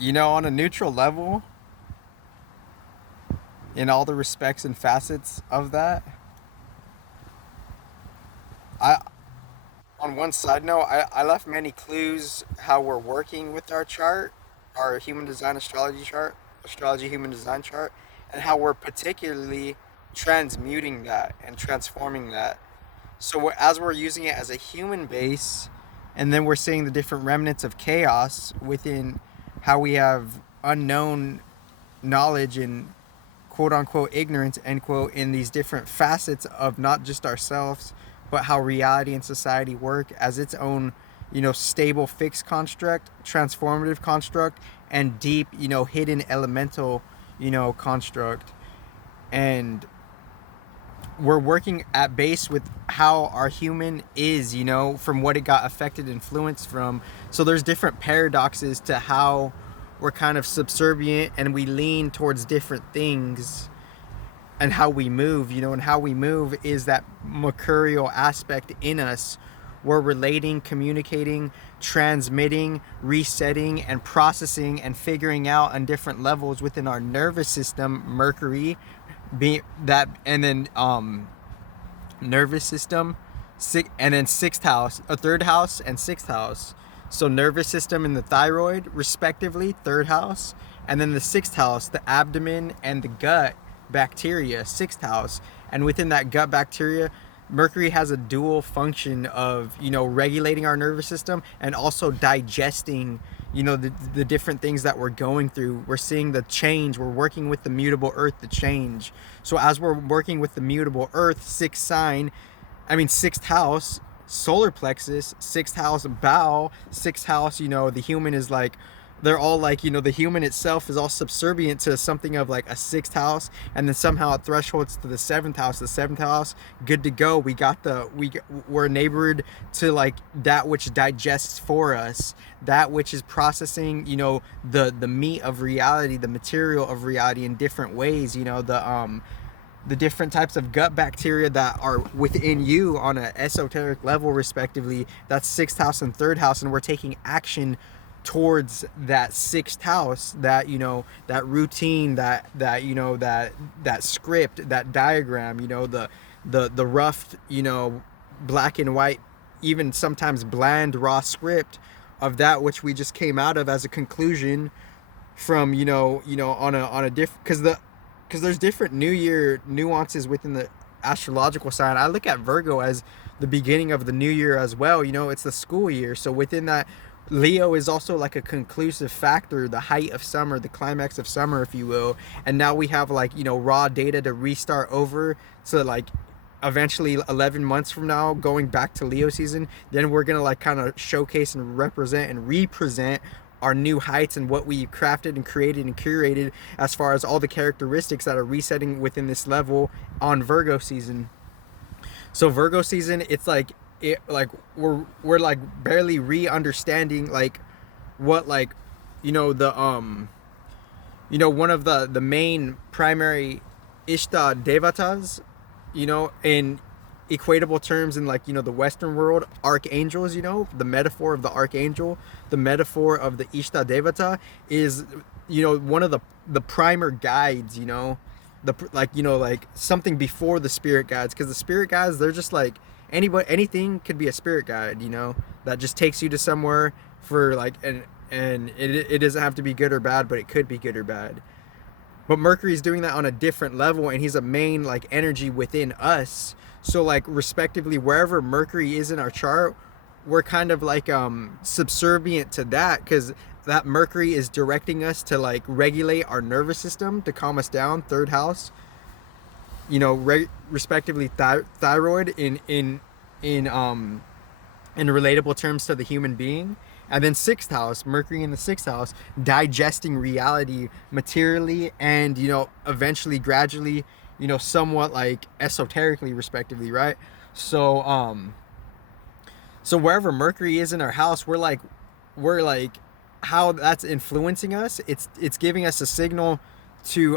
On a neutral level, in all the respects and facets of that, I on one side note, I left many clues how we're working with our chart, our human design astrology chart, astrology human design chart, and how we're particularly transmuting that and transforming that. So as we're using it as a human base, and then we're seeing the different remnants of chaos within how we have unknown knowledge and quote unquote ignorance end quote in these different facets of not just ourselves but how reality and society work as its own stable fixed construct, transformative construct, and deep hidden elemental construct. And we're working at base with how our human is, from what it got affected, influenced from. So there's different paradoxes to how we're kind of subservient and we lean towards different things, and how we move, and how we move is that mercurial aspect in us. We're relating, communicating, transmitting, resetting, and processing and figuring out on different levels within our nervous system, Mercury, being that, and then nervous system, and then sixth house, a third house, and sixth house. So nervous system and the thyroid, respectively, third house, and then the sixth house, the abdomen and the gut bacteria, sixth house. And within that gut bacteria, Mercury has a dual function of regulating our nervous system and also digesting the different things that we're going through. We're seeing the change. We're working with the mutable earth, the change. So as we're working with the mutable earth, sixth house, solar plexus, sixth house, bow, sixth house, the human is like, they're all like, the human itself is all subservient to something of like a sixth house, and then somehow it thresholds to the seventh house. The seventh house, good to go. We're neighbored to like that which digests for us, that which is processing, the meat of reality, the material of reality in different ways. The different types of gut bacteria that are within you on an esoteric level, respectively. That's sixth house and third house, and we're taking action towards that sixth house, that that routine, that script, that diagram, the rough, black and white, even sometimes bland raw script of that which we just came out of as a conclusion from on a different, because there's different new year nuances within the astrological sign. I look at Virgo as the beginning of the new year as well. It's the school year, so within that, Leo is also like a conclusive factor, the height of summer, the climax of summer, if you will. And now we have like, raw data to restart over to like eventually 11 months from now, going back to Leo season. Then we're going to like kind of showcase and represent and represent our new heights and what we crafted and created and curated as far as all the characteristics that are resetting within this level on Virgo season. So Virgo season, it's like, we're like barely re-understanding like what, like, the one of the main primary Ishta devatas, in equatable terms, in like the Western world, archangels. The metaphor of the archangel, the metaphor of the Ishta devata is one of the primer guides, like something before the spirit guides, because the spirit guides, they're just like anything could be a spirit guide, that just takes you to somewhere for like, and it doesn't have to be good or bad, but it could be good or bad. But Mercury's doing that on a different level, and he's a main like energy within us. So like respectively, wherever Mercury is in our chart, we're kind of like subservient to that, because that Mercury is directing us to like regulate our nervous system, to calm us down, third house, respectively thyroid in relatable terms to the human being. And then sixth house, Mercury in the sixth house, digesting reality materially and eventually, gradually, somewhat like esoterically, respectively, right? So wherever Mercury is in our house, we're like how that's influencing us. It's giving us a signal to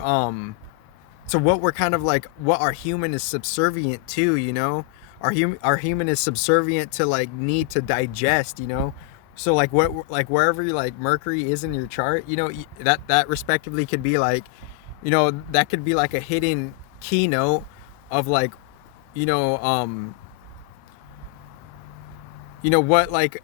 what we're kind of like, what our human is subservient to. Our human is subservient to like need to digest. So like what, like wherever you like Mercury is in your chart, you know, that respectively could be like, you know, that could be like a hidden keynote of like, you know, what like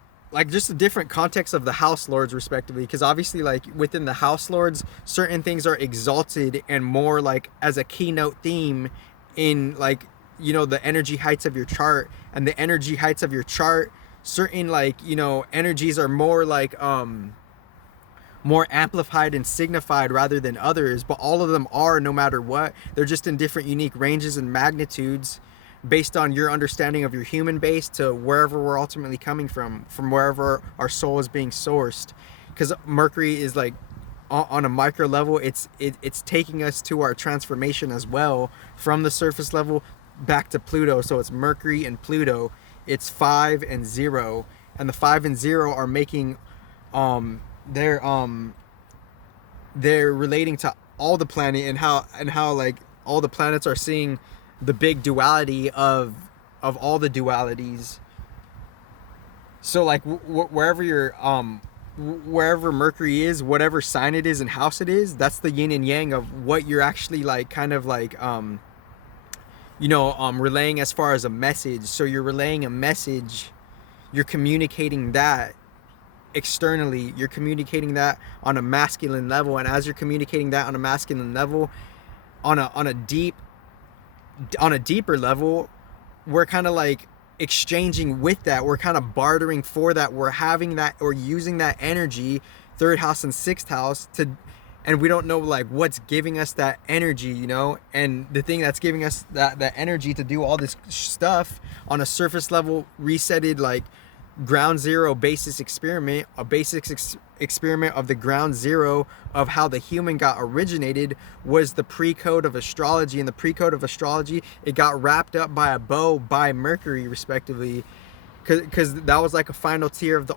just a different context of the house lords respectively, because obviously like within the house lords certain things are exalted and more like as a keynote theme in like, you know, the energy heights of your chart, and the energy heights of your chart, certain like, you know, energies are more like more amplified and signified rather than others, but all of them are, no matter what, they're just in different unique ranges and magnitudes based on your understanding of your human base to wherever we're ultimately coming from wherever our soul is being sourced. Because Mercury is like on a micro level, it's taking us to our transformation as well, from the surface level back to Pluto. So it's Mercury and Pluto. It's 5 and 0, and the 5 and 0 are making um they're they're relating to all the planet, and how like all the planets are seeing the big duality of all the dualities. So like wherever you're wherever Mercury is, whatever sign it is and house it is, that's the yin and yang of what you're actually like kind of like relaying as far as a message. So you're relaying a message, you're communicating that externally, you're communicating that on a masculine level, and as you're communicating that on a masculine level, on a deeper level, we're kind of like exchanging with that, we're kind of bartering for that, we're having that or using that energy, third house and sixth house, to, and we don't know like what's giving us that energy, you know, and the thing that's giving us that energy to do all this stuff on a surface level, resetted like ground zero basis experiment, a experiment of the ground zero of how the human got originated, was the pre-code of astrology. And the pre-code of astrology, it got wrapped up by a bow by Mercury respectively, because that was like a final tier of the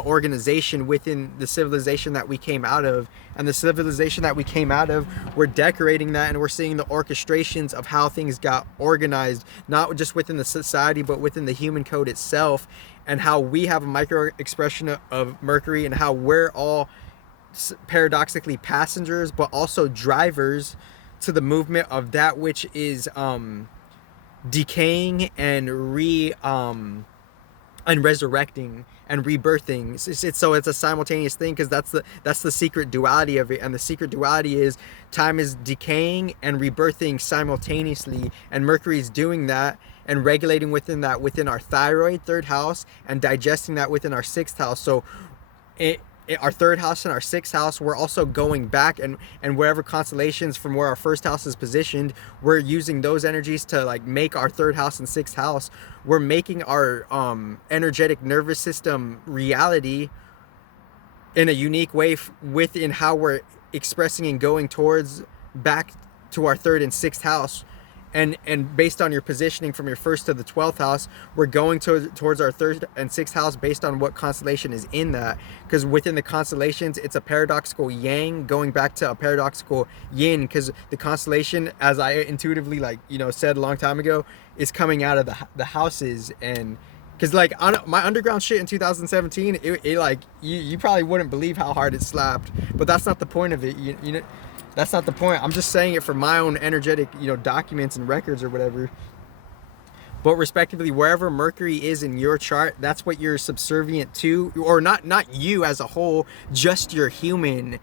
organization within the civilization that we came out of. And the civilization that we came out of, we're decorating that, and we're seeing the orchestrations of how things got organized, not just within the society but within the human code itself, and how we have a micro expression of Mercury, and how we're all paradoxically passengers but also drivers to the movement of that which is decaying and resurrecting and rebirthing. So it's a simultaneous thing, because that's the secret duality of it. And the secret duality is time is decaying and rebirthing simultaneously, and Mercury is doing that and regulating within that, within our thyroid, third house, and digesting that within our sixth house. So our third house and our sixth house, we're also going back, and wherever constellations from where our first house is positioned, we're using those energies to like make our third house and sixth house. We're making our energetic nervous system reality in a unique way within how we're expressing and going towards back to our third and sixth house. And based on your positioning from your first to the 12th house, we're going towards our third and sixth house based on what constellation is in that. Because within the constellations, it's a paradoxical yang going back to a paradoxical yin, because the constellation, as I intuitively said a long time ago, is coming out of the houses. And because like on my underground shit in 2017, it like you probably wouldn't believe how hard it slapped, but that's not the point of it. You know, that's not the point. I'm just saying it for my own energetic, documents and records or whatever. But respectively, wherever Mercury is in your chart, that's what you're subservient to, or not you as a whole, just your human.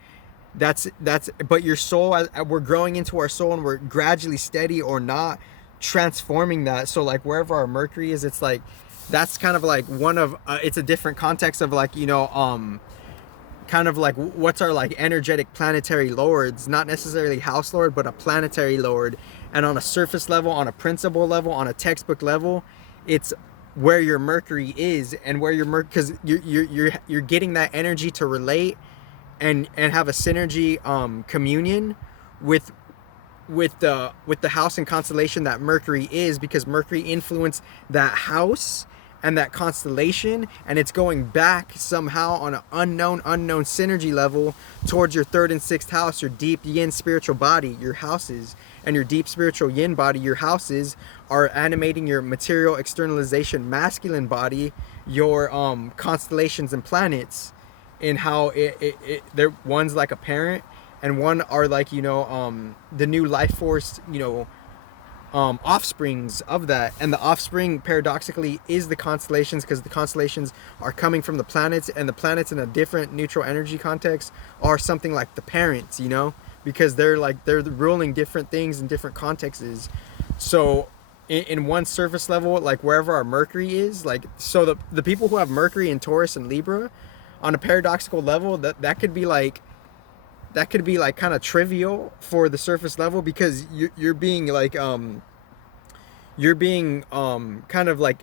But your soul, we're growing into our soul, and we're gradually, steady or not, transforming that. So like wherever our Mercury is, it's like that's kind of like one of it's a different context of like kind of like what's our like energetic planetary lords, not necessarily house lord, but a planetary lord. And on a surface level, on a principle level, on a textbook level, it's where your Mercury is, and where your because you're getting that energy to relate and have a synergy communion with the house and constellation that Mercury is, because Mercury influenced that house and that constellation, and it's going back somehow on an unknown synergy level towards your third and sixth house, your deep yin spiritual body, your houses, and your deep spiritual yin body, your houses, are animating your material externalization masculine body, your constellations and planets, and how they're, one's like a parent and one are like, the new life force, offsprings of that. And the offspring paradoxically is the constellations, because the constellations are coming from the planets, and the planets in a different neutral energy context are something like the parents, because they're ruling different things in different contexts. So in one surface level, like wherever our Mercury is, like, so the people who have Mercury in Taurus and Libra, on a paradoxical level, that could be like, kind of trivial for the surface level, because you're being like kind of like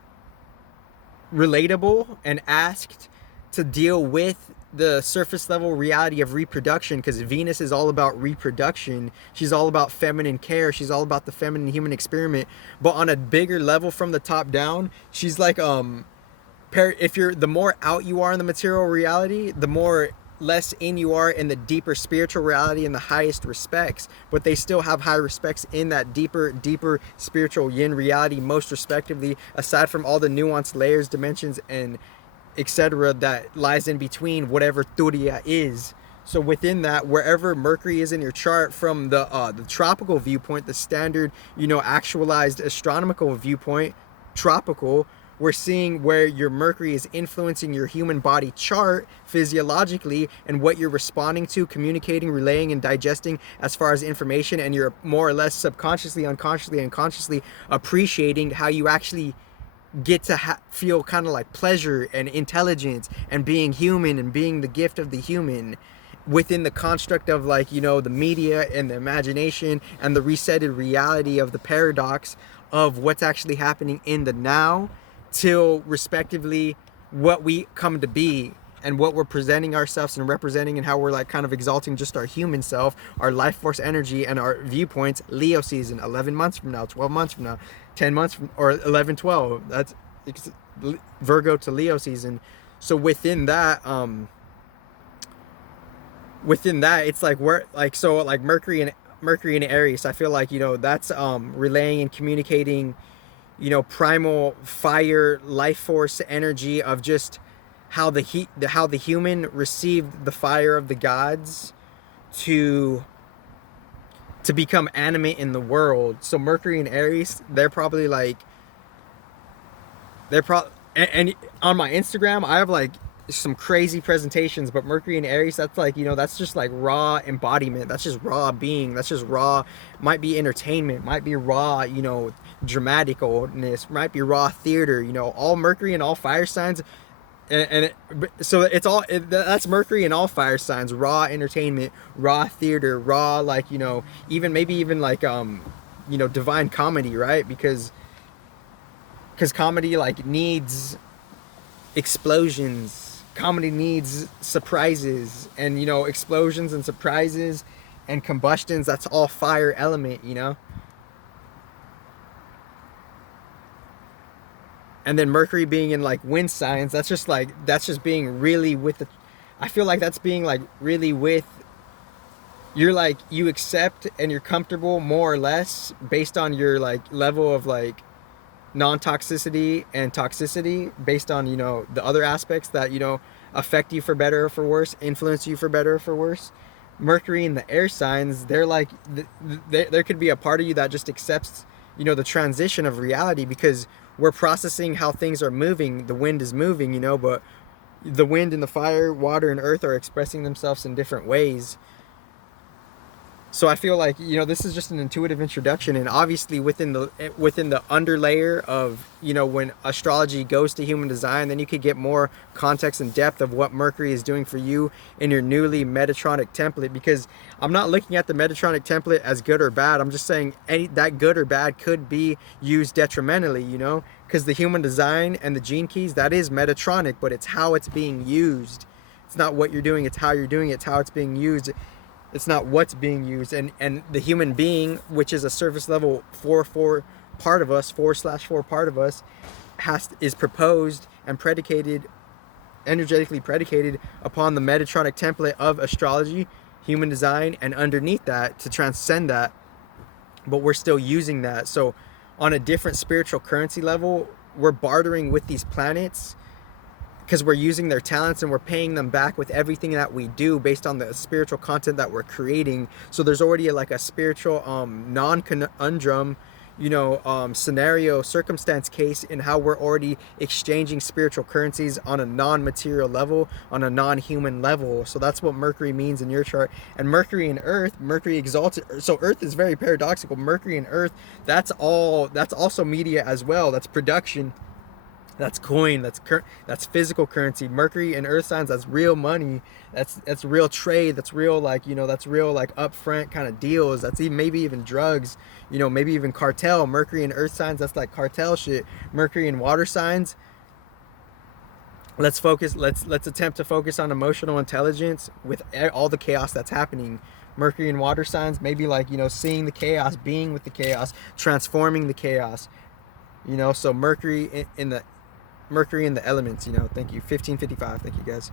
relatable and asked to deal with the surface level reality of reproduction, because Venus is all about reproduction. She's all about feminine care. She's all about the feminine human experiment. But on a bigger level, from the top down, she's like, if you're, the more out you are in the material reality, the more less in you are in the deeper spiritual reality and the highest respects. But they still have high respects in that deeper spiritual yin reality, most respectively, aside from all the nuanced layers, dimensions, and etc. that lies in between whatever Turiya is. So within that, wherever Mercury is in your chart, from the tropical viewpoint, the standard, actualized astronomical viewpoint, tropical, we're seeing where your Mercury is influencing your human body chart physiologically, and what you're responding to, communicating, relaying, and digesting as far as information. And you're more or less subconsciously, unconsciously, and consciously appreciating how you actually get to feel kind of like pleasure and intelligence and being human and being the gift of the human, within the construct of, like, the media and the imagination and the resetted reality of the paradox of what's actually happening in the now, till respectively what we come to be and what we're presenting ourselves and representing, and how we're like kind of exalting just our human self, our life force energy, and our viewpoints. Leo season, 11 months from now, 12 months from now, 10 months from, or 11, 12, that's Virgo to Leo season. So within that, it's like, we're like, so like Mercury and Aries, I feel like, that's relaying and communicating, primal fire life force energy of just how the human received the fire of the gods to become animate in the world. So Mercury and Aries, they're probably like, and on my Instagram I have like some crazy presentations, but Mercury and Aries, that's like, that's just like raw embodiment, that's just raw being, that's just raw, might be entertainment, might be raw, dramaticalness, might be raw theater, all Mercury and all fire signs. So it's all, that's Mercury and all fire signs, raw entertainment, raw theater, raw, like, even like divine comedy, right? Because comedy like needs explosions, comedy needs surprises, and explosions and surprises and combustions, that's all fire element, And then Mercury being in like wind signs, that's just being really with the, I feel like that's being like really with, you're like, you accept and you're comfortable more or less based on your like level of like non-toxicity and toxicity, based on the other aspects that affect you for better or for worse, influence you for better or for worse. Mercury in the air signs, they're like, there could be a part of you that just accepts the transition of reality, because we're processing how things are moving. The wind is moving, but the wind and the fire, water and earth are expressing themselves in different ways. So I feel like, this is just an intuitive introduction, and obviously within the underlayer of, when astrology goes to human design, then you could get more context and depth of what Mercury is doing for you in your newly Metatronic template. Because I'm not looking at the Metatronic template as good or bad. I'm just saying that good or bad could be used detrimentally, because the human design and the gene keys, that is Metatronic, but it's how it's being used. It's not what you're doing, it's how you're doing it, it's how it's being used. It's not what's being used. And the human being, which is a surface level 4/4 part of us, 4/4 part of us, is proposed and predicated, energetically predicated upon the Metatronic template of astrology, human design, and underneath that to transcend that. But we're still using that. So on a different spiritual currency level, we're bartering with these planets because we're using their talents and we're paying them back with everything that we do based on the spiritual content that we're creating. So there's already like a spiritual non-conundrum, scenario, circumstance case in how we're already exchanging spiritual currencies on a non-material level, on a non-human level. So that's what Mercury means in your chart. And Mercury and Earth, Mercury exalted, so Earth is very paradoxical. Mercury and Earth, that's also media as well. That's production, that's coin, that's physical currency. Mercury and Earth signs, that's real money, that's real trade, that's real, like, that's real, like, upfront kind of deals. That's even, maybe even drugs, maybe even cartel. Mercury and Earth signs, that's like cartel shit. Mercury and water signs, let's attempt to focus on emotional intelligence with all the chaos that's happening. Mercury and water signs, maybe, like, seeing the chaos, being with the chaos, transforming the chaos. So Mercury in the elements. Thank you. 1555. Thank you, guys.